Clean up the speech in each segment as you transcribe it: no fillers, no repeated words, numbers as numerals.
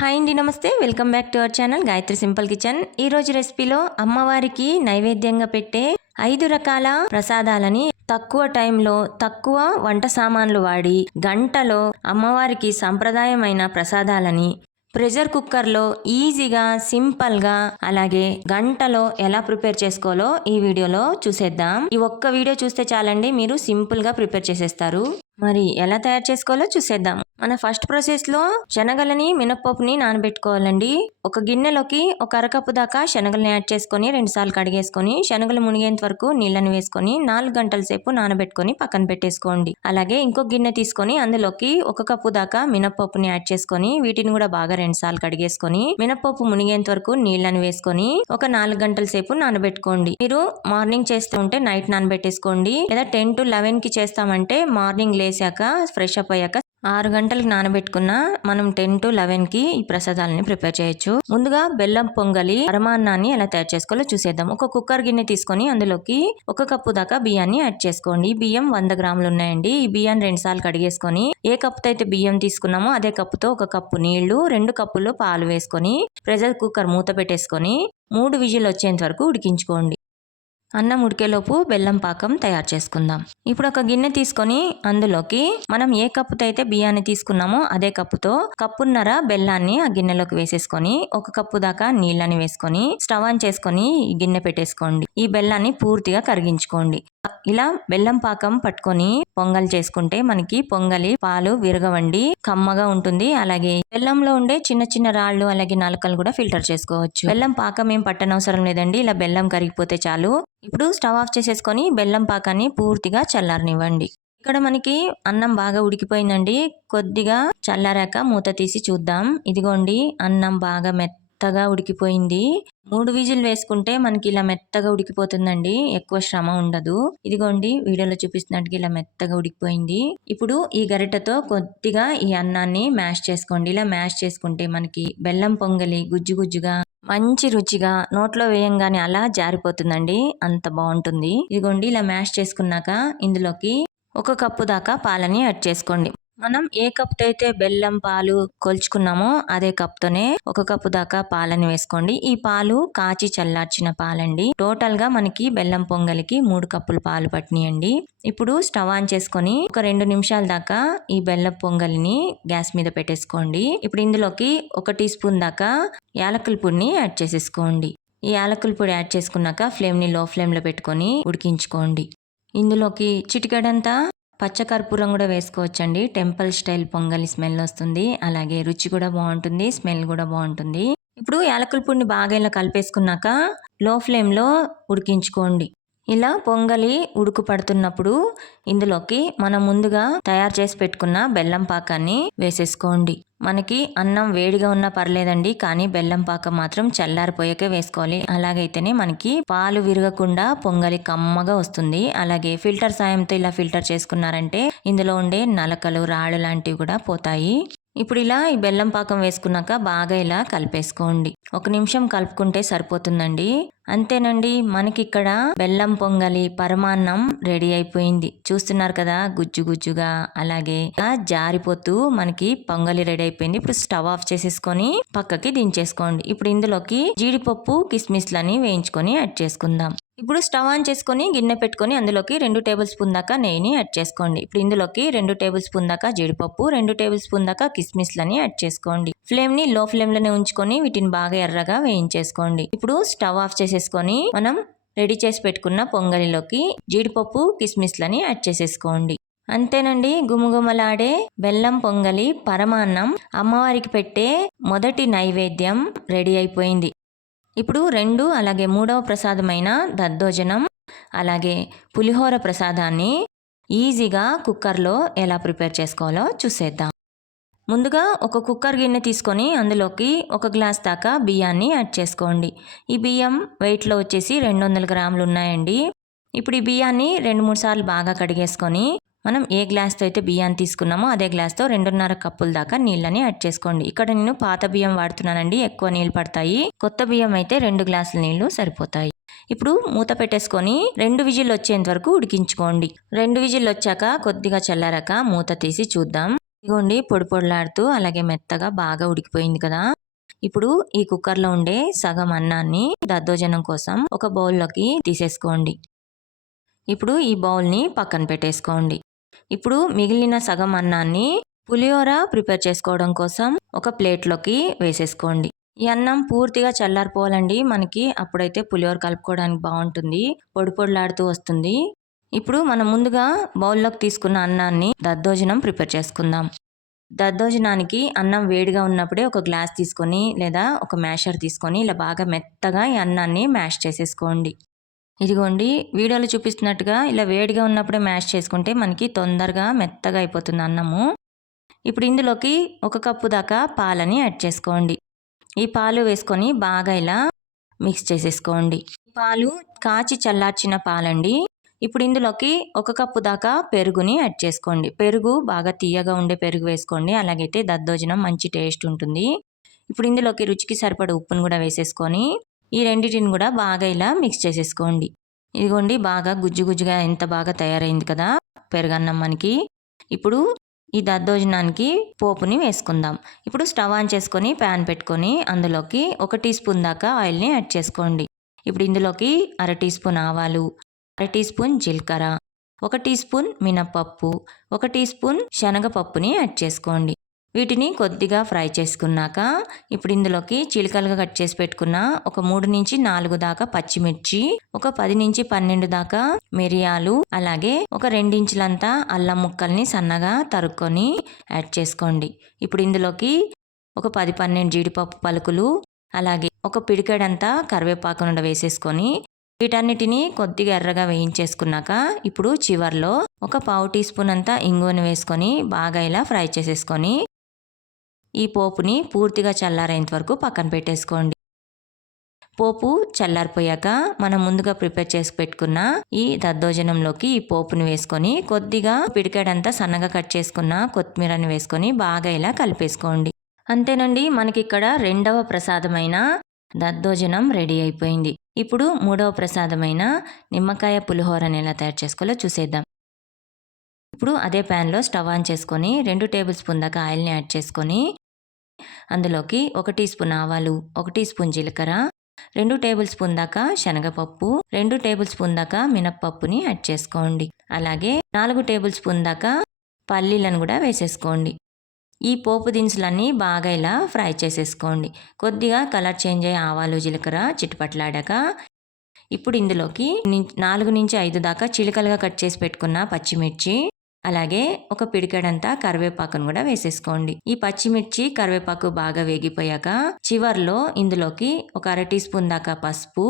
Hi అండి, నమస్తే. Welcome back to our channel Gayatri simple kitchen. ఈరోజు రెసిపీలో అమ్మవారికి నైవేద్యంగా పెట్టే 5 రకాల ప్రసాదాలని తక్కువ టైంలో తక్కువ వంట సామాన్లు వాడి గంటలో అమ్మవారికి సంప్రదాయమైన ప్రసాదాలని ప్రెషర్ కుక్కర్లో ఈజీగా సింపుల్గా అలాగే గంటలో ఎలా ప్రిపేర్ చేసుకోవాలో ఈ వీడియోలో చూసేద్దాం. ఈ ఒక్క వీడియో చూస్తే చాలండి, మీరు సింపుల్గా ప్రిపేర్ చేసేస్తారు. మరి ఎలా తయారు చేసుకోవాలో చూసేద్దాం. మన ఫస్ట్ ప్రాసెస్లో శనగలని మినపప్పుని నానబెట్టుకోవాలండి. ఒక గిన్నెలోకి ఒక అరకప్పు దాకా శనగలని యాడ్ చేసుకొని 2 సార్లు కడిగేసుకొని శనగలు మునిగేంత వరకు నీళ్ళని వేసుకొని 4 గంటల సేపు నానబెట్టుకొని పక్కన పెట్టేసుకోండి. అలాగే ఇంకో గిన్నె తీసుకొని అందులోకి 1 కప్పు దాకా మినపప్పుని యాడ్ చేసుకొని వీటిని కూడా బాగా 2 సార్లు కడిగేసుకొని మినపప్పు మునిగేంత వరకు నీళ్ళని వేసుకొని ఒక 4 గంటల సేపు నానబెట్టుకోండి. మీరు మార్నింగ్ చేస్తూ ఉంటే నైట్ నానబెట్టేసుకోండి, లేదా 10 to 11 కి చేస్తామంటే మార్నింగ్ లేసాక ఫ్రెష్ అప్ అయ్యాక 6 గంటలకు నానబెట్టుకున్న మనం 10 to 11 కి ఈ ప్రసాదాలని ప్రిపేర్ చేయొచ్చు. ముందుగా బెల్లం పొంగలి పరమాన్నాన్ని ఎలా తయారు చేసుకోవాలో చూసేద్దాం. ఒక కుక్కర్ గిన్నె తీసుకొని అందులోకి 1 కప్పు దాకా బియ్యాన్ని యాడ్ చేసుకోండి. బియ్యం 100 గ్రాములు ఉన్నాయండి. ఈ బియ్యాన్ని 2 సార్లు కడిగేసుకొని ఏ కప్పుతో అయితే బియ్యం తీసుకున్నామో అదే కప్పుతో 1 కప్పు నీళ్లు 2 కప్పులు పాలు వేసుకొని ప్రెషర్ కుక్కర్ మూత పెట్టేసుకొని 3 విజిల్ వచ్చేంత వరకు ఉడికించుకోండి. అన్నం ఉడికేలోపు బెల్లం పాకం తయారు చేసుకుందాం. ఇప్పుడు ఒక గిన్నె తీసుకొని అందులోకి మనం ఏ కప్పుతో అయితే బియ్యాన్ని తీసుకున్నామో అదే కప్పుతో కప్పున్నర బెల్లాన్ని ఆ గిన్నెలోకి వేసేసుకొని 1 కప్పు దాకా నీళ్ళని వేసుకొని స్టవ్ ఆన్ చేసుకొని ఈ గిన్నె పెట్టేసుకోండి. ఈ బెల్లాన్ని పూర్తిగా కరిగించుకోండి. ఇలా బెల్లం పాకం పట్టుకొని పొంగల్ చేసుకుంటే మనకి పొంగలి పాలు విరగవండి, కమ్మగా ఉంటుంది. అలాగే బెల్లంలో ఉండే చిన్న చిన్న రాళ్ళు అలాగే నలకలు కూడా ఫిల్టర్ చేసుకోవచ్చు. బెల్లం పాకం ఏం పట్టనవసరం లేదండి, ఇలా బెల్లం కరిగిపోతే చాలు. ఇప్పుడు స్టవ్ ఆఫ్ చేసేసుకొని బెల్లం పాకాన్ని పూర్తిగా చల్లారనివ్వండి. ఇక్కడ మనకి అన్నం బాగా ఉడికిపోయిందండి. కొద్దిగా చల్లారాక మూత తీసి చూద్దాం. ఇదిగోండి, అన్నం బాగా మెత్తగా ఉడికిపోయింది. 3 విజిల్ వేసుకుంటే మనకి ఇలా మెత్తగా ఉడికిపోతుందండి, ఎక్కువ శ్రమ ఉండదు. ఇదిగోండి, వీడియోలో చూపిస్తున్నట్టుగా ఇలా మెత్తగా ఉడికిపోయింది. ఇప్పుడు ఈ గరిటెతో కొద్దిగా ఈ అన్నాన్ని మ్యాష్ చేసుకోండి. ఇలా మ్యాష్ చేసుకుంటే మనకి బెల్లం పొంగలి గుజ్జు గుజ్జుగా మంచి రుచిగా నోట్లో వేయంగానే అలా జారిపోతుందండి, అంత బాగుంటుంది. ఇదిగోండి, ఇలా మ్యాష్ చేసుకున్నాక ఇందులోకి 1 కప్పు దాకా పాలని యాడ్ చేసుకోండి. మనం ఏ కప్తో అయితే బెల్లం పాలు కొల్చుకున్నామో అదే కప్తోనే 1 కప్పు దాకా పాలని వేసుకోండి. ఈ పాలు కాచి చల్లార్చిన పాలండి. టోటల్ గా మనకి బెల్లం పొంగలికి 3 కప్పులు పాలు పట్టినాయండి. ఇప్పుడు స్టవ్ ఆన్ చేసుకొని ఒక 2 నిమిషాల దాకా ఈ బెల్లం పొంగలిని గ్యాస్ మీద పెట్టేసుకోండి. ఇప్పుడు ఇందులోకి 1 టీ స్పూన్ దాకా యాలకుల పొడిని యాడ్ చేసేసుకోండి. ఈ యాలకుల పొడి యాడ్ చేసుకున్నాక ఫ్లేమ్ ని లో ఫ్లేమ్ లో పెట్టుకొని ఉడికించుకోండి. ఇందులోకి చిటికెడంతా పచ్చకర్పూరం కూడా వేసుకోవచ్చండి. టెంపుల్ స్టైల్ పొంగలి స్మెల్ వస్తుంది, అలాగే రుచి కూడా బాగుంటుంది, స్మెల్ కూడా బాగుంటుంది. ఇప్పుడు యాలకుల పొడిని బాగా ఇలా కలిపేసుకున్నాక లో ఫ్లేమ్లో ఉడికించుకోండి. ఇలా పొంగలి ఉడుకు పడుతున్నప్పుడు ఇందులోకి మనం ముందుగా తయారు చేసి పెట్టుకున్న బెల్లం పాకాన్ని వేసేసుకోండి. మనకి అన్నం వేడిగా ఉన్నా పర్లేదండి, కానీ బెల్లం పాకం మాత్రం చల్లారిపోయాకే వేసుకోవాలి. అలాగైతేనే మనకి పాలు విరగకుండా పొంగలి కమ్మగా వస్తుంది. అలాగే ఫిల్టర్ సాయంతో ఇలా ఫిల్టర్ చేసుకున్నారంటే ఇందులో ఉండే నలకలు రాళ్ళు లాంటివి కూడా పోతాయి. ఇప్పుడు ఇలా ఈ బెల్లం పాకం వేసుకున్నాక బాగా ఇలా కలిపేసుకోండి. 1 నిమిషం కలుపుకుంటే సరిపోతుందండి. అంతేనండి, మనకి ఇక్కడ బెల్లం పొంగలి పరమాన్నం రెడీ అయిపోయింది. చూస్తున్నారు కదా, గుజ్జు గుజ్జుగా అలాగే జారిపోతూ మనకి పొంగలి రెడీ అయిపోయింది. ఇప్పుడు స్టవ్ ఆఫ్ చేసేసుకొని పక్కకి దించేసుకోండి. ఇప్పుడు ఇందులోకి జీడిపప్పు కిస్మిస్లని వేయించుకొని యాడ్ చేసుకుందాం. ఇప్పుడు స్టవ్ ఆన్ చేసుకొని గిన్నె పెట్టుకొని అందులోకి 2 టేబుల్ స్పూన్ దాకా నెయ్యిని యాడ్ చేసుకోండి. ఇప్పుడు ఇందులోకి 2 టేబుల్ స్పూన్ దాకా జీడిపప్పు 2 టేబుల్ స్పూన్ దాకా కిస్మిస్లని యాడ్ చేసుకోండి. ఫ్లేమ్ ని లో ఫ్లేమ్ లోనే ఉంచుకొని వీటిని బాగా ఎర్రగా వేయించేసుకోండి. ఇప్పుడు స్టవ్ ఆఫ్ చేసేసుకొని మనం రెడీ చేసి పెట్టుకున్న పొంగలిలోకి జీడిపప్పు కిస్మిస్లని యాడ్ చేసేసుకోండి. అంతేనండి, గుమగుమలాడే బెల్లం పొంగలి పరమాన్నం అమ్మవారికి పెట్టే మొదటి నైవేద్యం రెడీ అయిపోయింది. ఇప్పుడు 2 అలాగే 3వ ప్రసాదమైన దద్దోజనం అలాగే పులిహోర ప్రసాదాన్ని ఈజీగా కుక్కర్లో ఎలా ప్రిపేర్ చేసుకోవాలో చూసేద్దాం. ముందుగా ఒక కుక్కర్ గిన్నె తీసుకొని అందులోకి 1 గ్లాస్ దాకా బియ్యాన్ని యాడ్ చేసుకోండి. ఈ బియ్యం వెయిట్లో వచ్చేసి 200 గ్రాములు ఉన్నాయండి. ఇప్పుడు ఈ బియ్యాన్ని 2-3 సార్లు బాగా కడిగేసుకొని మనం ఏ గ్లాస్తో అయితే బియ్యాన్ని తీసుకున్నామో అదే గ్లాస్తో 2.5 కప్పుల దాకా నీళ్ళని యాడ్ చేసుకోండి. ఇక్కడ నేను పాత బియ్యం వాడుతున్నానండి, ఎక్కువ నీళ్ళు పడతాయి. కొత్త బియ్యం అయితే 2 గ్లాసుల నీళ్లు సరిపోతాయి. ఇప్పుడు మూత పెట్టేసుకొని 2 విజిల్ వచ్చేంత వరకు ఉడికించుకోండి. 2 విజిల్ వచ్చాక కొద్దిగా చల్లారాక మూత తీసి చూద్దాం. ఇదిగోండి పొడి పొడిలాడుతూ అలాగే మెత్తగా బాగా ఉడికిపోయింది కదా. ఇప్పుడు ఈ కుక్కర్లో ఉండే సగం అన్నాన్ని దద్దోజనం కోసం ఒక బౌల్లోకి తీసేసుకోండి. ఇప్పుడు ఈ బౌల్ని పక్కన పెట్టేసుకోండి. ఇప్పుడు మిగిలిన సగం అన్నాన్ని పులిహోర ప్రిపేర్ చేసుకోవడం కోసం ఒక ప్లేట్లోకి వేసేసుకోండి. ఈ అన్నం పూర్తిగా చల్లారిపోవాలండి మనకి, అప్పుడైతే పులిహోర కలుపుకోవడానికి బాగుంటుంది, పొడి పొడిలాడుతూ వస్తుంది. ఇప్పుడు మనం ముందుగా బౌల్లోకి తీసుకున్న అన్నాన్ని దద్దోజనం ప్రిపేర్ చేసుకుందాం. దద్దోజనానికి అన్నం వేడిగా ఉన్నప్పుడే ఒక గ్లాస్ తీసుకొని లేదా ఒక మ్యాషర్ తీసుకొని ఇలా బాగా మెత్తగా ఈ అన్నాన్ని మ్యాష్ చేసేసుకోండి. ఇదిగోండి వీడియోలో చూపిస్తున్నట్టుగా ఇలా వేడిగా ఉన్నప్పుడే మ్యాష్ చేసుకుంటే మనకి తొందరగా మెత్తగా అయిపోతుంది అన్నము. ఇప్పుడు ఇందులోకి 1 కప్పు దాకా పాలని యాడ్ చేసుకోండి. ఈ పాలు వేసుకొని బాగా ఇలా మిక్స్ చేసేసుకోండి. పాలు కాచి చల్లార్చిన పాలండి. ఇప్పుడు ఇందులోకి 1 కప్పు దాకా పెరుగుని యాడ్ చేసుకోండి. పెరుగు బాగా తీయగా ఉండే పెరుగు వేసుకోండి, అలాగైతే దద్దోజనం మంచి టేస్ట్ ఉంటుంది. ఇప్పుడు ఇందులోకి రుచికి సరిపడ ఉప్పును కూడా వేసేసుకొని ఈ రెండింటిని కూడా బాగా ఇలా మిక్స్ చేసేసుకోండి. ఇదిగోండి బాగా గుజ్జు గుజ్జుగా ఎంత బాగా తయారైంది కదా పెరుగన్నం మనకి. ఇప్పుడు ఈ దద్దోజనానికి పోపుని వేసుకుందాం. ఇప్పుడు స్టవ్ ఆన్ చేసుకొని ప్యాన్ పెట్టుకొని అందులోకి 1 టీ స్పూన్ దాకా ఆయిల్ని యాడ్ చేసుకోండి. ఇప్పుడు ఇందులోకి 1/2 టీ స్పూన్ ఆవాలు, 1/2 టీ స్పూన్ జీలకర్ర, 1 టీ స్పూన్ మినపప్పు, 1 టీ స్పూన్ శనగపప్పుని యాడ్ చేసుకోండి. వీటిని కొద్దిగా ఫ్రై చేసుకున్నాక ఇప్పుడు ఇందులోకి చిలుకలుగా కట్ చేసి పెట్టుకున్న ఒక 3 నుంచి 4 దాకా పచ్చిమిర్చి, ఒక 10 నుంచి 12 దాకా మిరియాలు, అలాగే ఒక 2 ఇంచులంతా అల్లం ముక్కల్ని సన్నగా తరుక్కొని యాడ్ చేసుకోండి. ఇప్పుడు ఇందులోకి ఒక 10-12 జీడిపప్పు పలుకులు, అలాగే ఒక పిడికెడంతా కరివేపాకు వేసేసుకొని వీటన్నిటిని కొద్దిగా ఎర్రగా వేయించేసుకున్నాక ఇప్పుడు చివర్లో ఒక 1/4 టీ స్పూన్ అంతా ఇంగువను వేసుకొని బాగా ఇలా ఫ్రై చేసేసుకొని ఈ పోపుని పూర్తిగా చల్లారేంత వరకు పక్కన పెట్టేసుకోండి. పోపు చల్లారిపోయాక మనం ముందుగా ప్రిపేర్ చేసి పెట్టుకున్న ఈ దద్దోజనంలోకి ఈ పోపుని వేసుకొని కొద్దిగా పిడికెడంతా సన్నగా కట్ చేసుకున్న కొత్తిమీరని వేసుకొని బాగా ఇలా కలిపేసుకోండి. అంతేనండి, మనకి ఇక్కడ రెండవ ప్రసాదమైన దద్దోజనం రెడీ అయిపోయింది. ఇప్పుడు మూడవ ప్రసాదమైన నిమ్మకాయ పులిహోరని ఎలా తయారు చేసుకోవాలో చూసేద్దాం. ఇప్పుడు అదే ప్యాన్లో స్టవ్ ఆన్ చేసుకొని 2 టేబుల్ స్పూన్ దాకా ఆయిల్ని యాడ్ చేసుకొని అందులోకి 1 టీ స్పూన్ ఆవాలు, 1 టీ స్పూన్ జీలకర్ర, 2 టేబుల్ స్పూన్ దాకా శనగపప్పు, 2 టేబుల్ స్పూన్ దాకా మినప్పప్పుని యాడ్ చేసుకోండి. అలాగే 4 టేబుల్ స్పూన్ దాకా పల్లీలను కూడా వేసేసుకోండి. ఈ పోపు దినుసులన్నీ బాగా ఇలా ఫ్రై చేసేసుకోండి. కొద్దిగా కలర్ చేంజ్ అయ్యే ఆవాలు జీలకర్ర చిట్టుపట్లాడాక ఇప్పుడు ఇందులోకి 4 నుంచి 5 దాకా చిలుకలుగా కట్ చేసి పెట్టుకున్న పచ్చిమిర్చి, అలాగే ఒక పిడికెడంతా కరివేపాకును కూడా వేసేసుకోండి. ఈ పచ్చిమిర్చి కరివేపాకు బాగా వేగిపోయాక చివర్లో ఇందులోకి ఒక 1/2 టీ స్పూన్ దాకా పసుపు,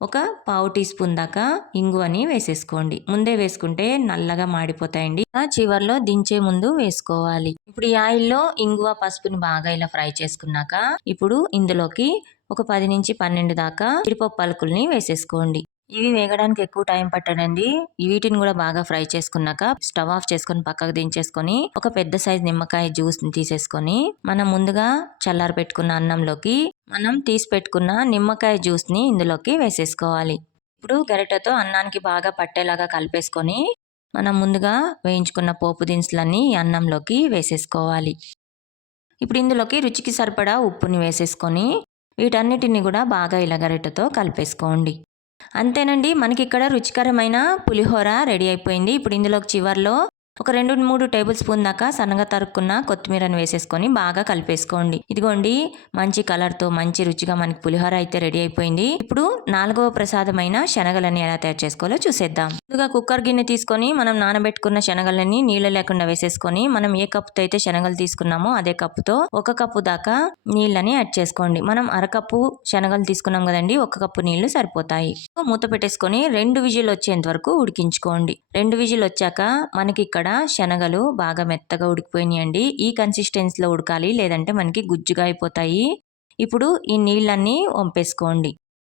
ఒక 1/4 టీ స్పూన్ దాకా ఇంగువని వేసేసుకోండి. ముందే వేసుకుంటే నల్లగా మాడిపోతాయండి, చివర్లో దించే ముందు వేసుకోవాలి. ఇప్పుడు ఈ ఆయిల్లో ఇంగువ పసుపుని బాగా ఇలా ఫ్రై చేసుకున్నాక ఇప్పుడు ఇందులోకి ఒక 10 నుంచి 12 దాకా జీడిపప్పు పలుకుల్ని వేసేసుకోండి. ఇవి వేగడానికి ఎక్కువ టైం పట్టదండి. వీటిని కూడా బాగా ఫ్రై చేసుకున్నాక స్టవ్ ఆఫ్ చేసుకొని పక్కకు దించేసుకొని ఒక పెద్ద సైజ్ నిమ్మకాయ జ్యూస్ ని తీసేసుకొని మనం ముందుగా చల్లారి పెట్టుకున్న అన్నంలోకి మనం తీసి పెట్టుకున్న నిమ్మకాయ జ్యూస్ ని ఇందులోకి వేసేసుకోవాలి. ఇప్పుడు గరిటెతో అన్నానికి బాగా పట్టేలాగా కలిపేసుకొని మనం ముందుగా వేయించుకున్న పోపు దినుసులన్నీ ఈ అన్నంలోకి వేసేసుకోవాలి. ఇప్పుడు ఇందులోకి రుచికి సరిపడా ఉప్పుని వేసేసుకొని వీటన్నిటిని కూడా బాగా ఇలా గరిటెతో కలిపేసుకోండి. అంతేనండి, మనకి ఇక్కడ రుచికరమైన పులిహోర రెడీ అయిపోయింది. ఇప్పుడు ఇందులోకి చివర్లో ఒక 2-3 టేబుల్ స్పూన్ దాకా సన్నగా తరుక్కున్న కొత్తిమీరను వేసేసుకొని బాగా కలిపేసుకోండి. ఇదిగోండి మంచి కలర్తో మంచి రుచిగా మనకి పులిహోర అయితే రెడీ అయిపోయింది. ఇప్పుడు 4వ ప్రసాదమైన శనగలని ఎలా తయారు చేసుకోవాలో చూసేద్దాం. ముందుగా కుక్కర్ గిన్నె తీసుకొని మనం నానబెట్టుకున్న శనగలని నీళ్లు లేకుండా వేసేసుకొని మనం ఏ కప్పుతో అయితే శనగలు తీసుకున్నామో అదే కప్పుతో 1 కప్పు దాకా నీళ్ళని యాడ్ చేసుకోండి. మనం 1/2 కప్పు శనగలు తీసుకున్నాం కదండి, 1 కప్పు నీళ్లు సరిపోతాయి. మూత పెట్టేసుకొని 2 విజిల్ వచ్చేంత వరకు ఉడికించుకోండి. 2 విజిల్ వచ్చాక మనకి ఇక్కడ శనగలు బాగా మెత్తగా ఉడికిపోయినాయండి. ఈ కన్సిస్టెన్సీలో ఉడకాలి, లేదంటే మనకి గుజ్జుగా అయిపోతాయి. ఇప్పుడు ఈ నీళ్ళన్నీ వంపేసుకోండి.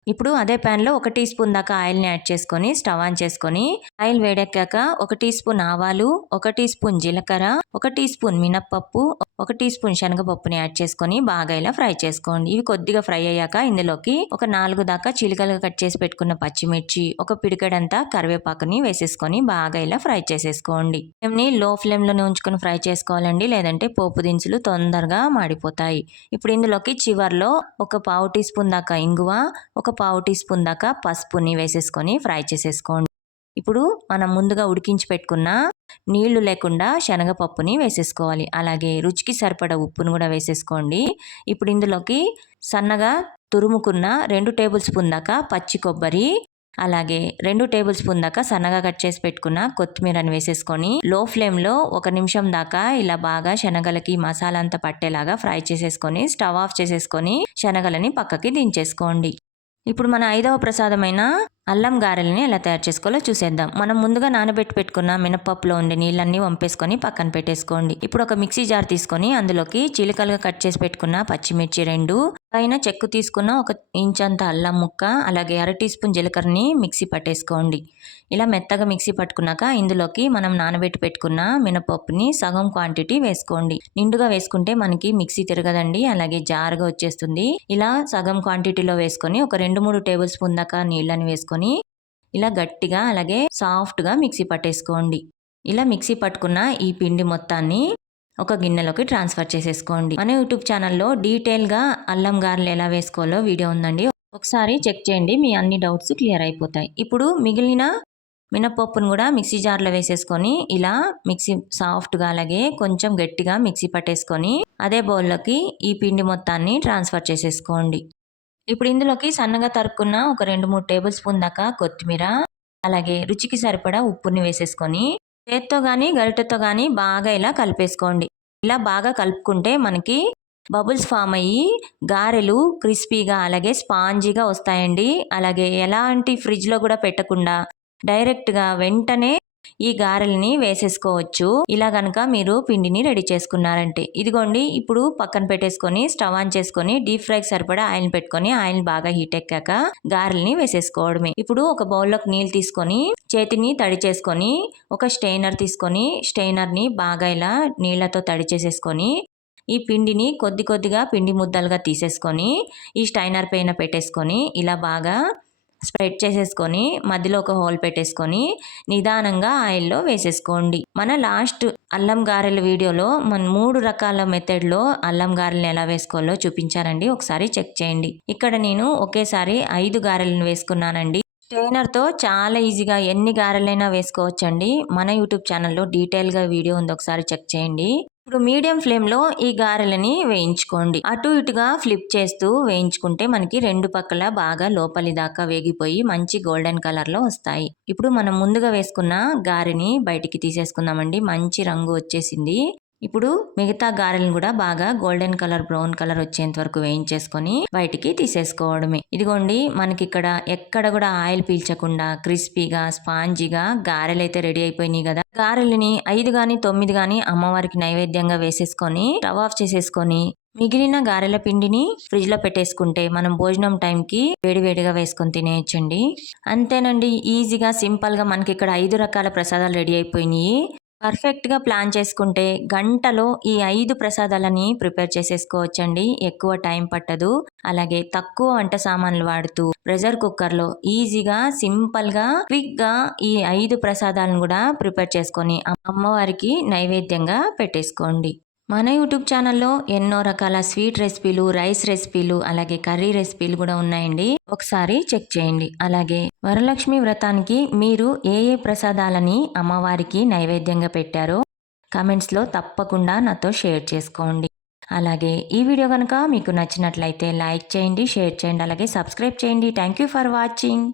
ఇప్పుడు అదే ప్యాన్లో 1 టీ స్పూన్ దాకా ఆయిల్ని యాడ్ చేసుకొని స్టవ్ ఆన్ చేసుకొని ఆయిల్ వేడెక్కాక 1 టీ స్పూన్ ఆవాలు, 1 టీ స్పూన్ జీలకర్ర, 1 టీ స్పూన్ మినప్పప్పు, 1 టీ స్పూన్ శనగపప్పుని యాడ్ చేసుకొని బాగా ఇలా ఫ్రై చేసుకోండి. ఇవి కొద్దిగా ఫ్రై అయ్యాక ఇందులోకి ఒక 4 దాకా చిలుకలుగా కట్ చేసి పెట్టుకున్న పచ్చిమిర్చి, ఒక పిడికెడంతా కరివేపాకుని వేసేసుకొని బాగా ఇలా ఫ్రై చేసేసుకోండి. ఫ్లేమ్ని లో ఫ్లేమ్లోనే ఉంచుకొని ఫ్రై చేసుకోవాలండి, లేదంటే పోపు దినుసులు తొందరగా మాడిపోతాయి. ఇప్పుడు ఇందులోకి చివర్లో ఒక పావు టీ స్పూన్ దాకా ఇంగువ, ఒక పావు టీ స్పూన్ దాకా పసుపుని వేసేసుకొని ఫ్రై చేసేసుకోండి. ఇప్పుడు మనం ముందుగా ఉడికించి పెట్టుకున్న నీళ్లు లేకుండా శనగపప్పుని వేసేసుకోవాలి. అలాగే రుచికి సరిపడా ఉప్పును కూడా వేసేసుకోండి. ఇప్పుడు ఇందులోకి సన్నగా తురుముకున్న 2 టేబుల్ స్పూన్ దాకా పచ్చి కొబ్బరి, అలాగే 2 టేబుల్ స్పూన్ దాకా సన్నగా కట్ చేసి పెట్టుకున్న కొత్తిమీరని వేసేసుకొని లో ఫ్లేమ్లో 1 నిమిషం దాకా ఇలా బాగా శనగలకి మసాలా అంతా పట్టేలాగా ఫ్రై చేసేసుకొని స్టవ్ ఆఫ్ చేసేసుకొని శనగలని పక్కకి దించేసుకోండి. ఇప్పుడు మన 5వ ప్రసాదమైన అల్లం గారెలని ఎలా తయారు చేసుకోవాలో చూసేద్దాం. మనం ముందుగా నానబెట్టి పెట్టుకున్న మినపప్పులో ఉండే నీళ్ళన్నీ వంపేసుకొని పక్కన పెట్టేసుకోండి. ఇప్పుడు ఒక మిక్సీ జార్ తీసుకొని అందులోకి చీలికలుగా కట్ చేసి పెట్టుకున్న పచ్చిమిర్చి 2, పైన చెక్కు తీసుకున్న 1 ఇంచంత అల్లం ముక్క, అలాగే 1/2 టీ స్పూన్ జీలకర్రని మిక్సీ పట్టేసుకోండి. ఇలా మెత్తగా మిక్సీ పట్టుకున్నాక ఇందులోకి మనం నానబెట్టి పెట్టుకున్న మినపప్పుని సగం క్వాంటిటీ వేసుకోండి. నిండుగా వేసుకుంటే మనకి మిక్సీ తిరగదండి, అలాగే జారుగా వచ్చేస్తుంది. ఇలా సగం క్వాంటిటీలో వేసుకొని ఒక 2-3 టేబుల్ స్పూన్ దాకా నీళ్ళని వేసుకొని ఇలా గట్టిగా అలాగే సాఫ్ట్గా మిక్సీ పట్టేసుకోండి. ఇలా మిక్సీ పట్టుకున్న ఈ పిండి మొత్తాన్ని ఒక గిన్నెలోకి ట్రాన్స్ఫర్ చేసేసుకోండి. మన యూట్యూబ్ ఛానల్లో డీటెయిల్గా అల్లం గారెలు ఎలా వేసుకోవాలో వీడియో ఉందండి, ఒకసారి చెక్ చేయండి, మీ అన్ని డౌట్స్ క్లియర్ అయిపోతాయి. ఇప్పుడు మిగిలిన మినపప్పును కూడా మిక్సీ జార్లో వేసేసుకొని ఇలా మిక్సీ సాఫ్ట్గా అలాగే కొంచెం గట్టిగా మిక్సీ పట్టేసుకొని అదే బౌల్లోకి ఈ పిండి మొత్తాన్ని ట్రాన్స్ఫర్ చేసేసుకోండి. ఇప్పుడు ఇందులోకి సన్నగా తరుక్కున్న ఒక 2-3 టేబుల్ స్పూన్ దాకా కొత్తిమీర, అలాగే రుచికి సరిపడా ఉప్పుని వేసేసుకొని చేత్తో కానీ గరిటెతో కానీ బాగా ఇలా కలిపేసుకోండి. ఇలా బాగా కలుపుకుంటే మనకి బబుల్స్ ఫామ్ అయ్యి గారెలు క్రిస్పీగా అలాగే స్పాంజీగా వస్తాయండి. అలాగే ఎలాంటి ఫ్రిడ్జ్లో కూడా పెట్టకుండా డైరెక్ట్గా వెంటనే ఈ గారెల్ని వేసేసుకోవచ్చు. ఇలా గనక మీరు పిండిని రెడీ చేసుకున్నారంటే. ఇదిగోండి, ఇప్పుడు పక్కన పెట్టేసుకొని స్టవ్ ఆన్ చేసుకొని డీప్ ఫ్రైకి సరిపడా ఆయిల్ పెట్టుకొని ఆయిల్ బాగా హీట్ ఎక్కాక గారెల్ని వేసేసుకోవడమే. ఇప్పుడు ఒక బౌల్లోకి నీళ్ళు తీసుకొని చేతిని తడి చేసుకొని ఒక స్టెయినర్ తీసుకొని స్టెయినర్ని బాగా ఇలా నీళ్లతో తడి చేసేసుకొని ఈ పిండిని కొద్ది కొద్దిగా పిండి ముద్దలుగా తీసేసుకొని ఈ స్టైనర్ పైన పెట్టేసుకొని ఇలా బాగా స్ప్రెడ్ చేసేసుకొని మధ్యలో ఒక హోల్ పెట్టేసుకొని నిదానంగా ఆయిల్లో వేసేసుకోండి. మన లాస్ట్ అల్లం గారెల వీడియోలో మన 3 రకాల మెథడ్లో అల్లం గారెలను ఎలా వేసుకోవాలో చూపించానండి, ఒకసారి చెక్ చేయండి. ఇక్కడ నేను ఒకేసారి 5 గారెలను వేసుకున్నానండి. స్టెయినర్తో చాలా ఈజీగా ఎన్ని గారెలైనా వేసుకోవచ్చండి. మన యూట్యూబ్ ఛానల్లో డీటెయిల్గా వీడియో ఉంది, ఒకసారి చెక్ చేయండి. ఇప్పుడు మీడియం ఫ్లేమ్లో ఈ గారెలని వేయించుకోండి. అటు ఇటుగా ఫ్లిప్ చేస్తూ వేయించుకుంటే మనకి 2 పక్కల బాగా లోపలి దాకా వేగిపోయి మంచి గోల్డెన్ కలర్లో వస్తాయి. ఇప్పుడు మనం ముందుగా వేసుకున్న గారెని బయటికి తీసేసుకుందామండి, మంచి రంగు వచ్చేసింది. ఇప్పుడు మిగతా గారెలను కూడా బాగా గోల్డెన్ కలర్ బ్రౌన్ కలర్ వచ్చేంత వరకు వేయించేసుకొని బయటికి తీసేసుకోవడమే. ఇదిగోండి, మనకి ఇక్కడ ఎక్కడ కూడా ఆయిల్ పీల్చకుండా క్రిస్పీగా స్పాంజీగా గారెలు అయితే రెడీ అయిపోయినాయి కదా. గారెలని 5 గాని 9 గాని అమ్మవారికి నైవేద్యంగా వేసేసుకొని స్టవ్ ఆఫ్ చేసేసుకొని మిగిలిన గారెల పిండిని ఫ్రిడ్జ్ లో పెట్టేసుకుంటే మనం భోజనం టైంకి వేడివేడిగా వేసుకొని తినేయచ్చండి. అంతేనండి, ఈజీగా సింపుల్ గా మనకి ఇక్కడ 5 రకాల ప్రసాదాలు రెడీ అయిపోయినాయి. పర్ఫెక్ట్గా ప్లాన్ చేసుకుంటే గంటలో ఈ 5 ప్రసాదాలని ప్రిపేర్ చేసేసుకోవచ్చండి. ఎక్కువ టైం పట్టదు. అలాగే తక్కువ వంట సామాన్లు వాడుతూ ప్రెషర్ కుక్కర్లో ఈజీగా సింపుల్గా క్విక్గా ఈ 5 ప్రసాదాలను కూడా ప్రిపేర్ చేసుకొని అమ్మవారికి నైవేద్యంగా పెట్టేసుకోండి. మన యూట్యూబ్ ఛానల్లో ఎన్నో రకాల స్వీట్ రెసిపీలు, రైస్ రెసిపీలు, అలాగే కర్రీ రెసిపీలు కూడా ఉన్నాయండి, ఒకసారి చెక్ చేయండి. అలాగే వరలక్ష్మి వ్రతానికి మీరు ఏ ప్రసాదాలని అమ్మవారికి నైవేద్యంగా పెట్టారో కామెంట్స్లో తప్పకుండా నాతో షేర్ చేసుకోండి. అలాగే ఈ వీడియో కనుక మీకు నచ్చినట్లయితే లైక్ చేయండి, షేర్ చేయండి, అలాగే సబ్స్క్రైబ్ చేయండి. Thank you for watching.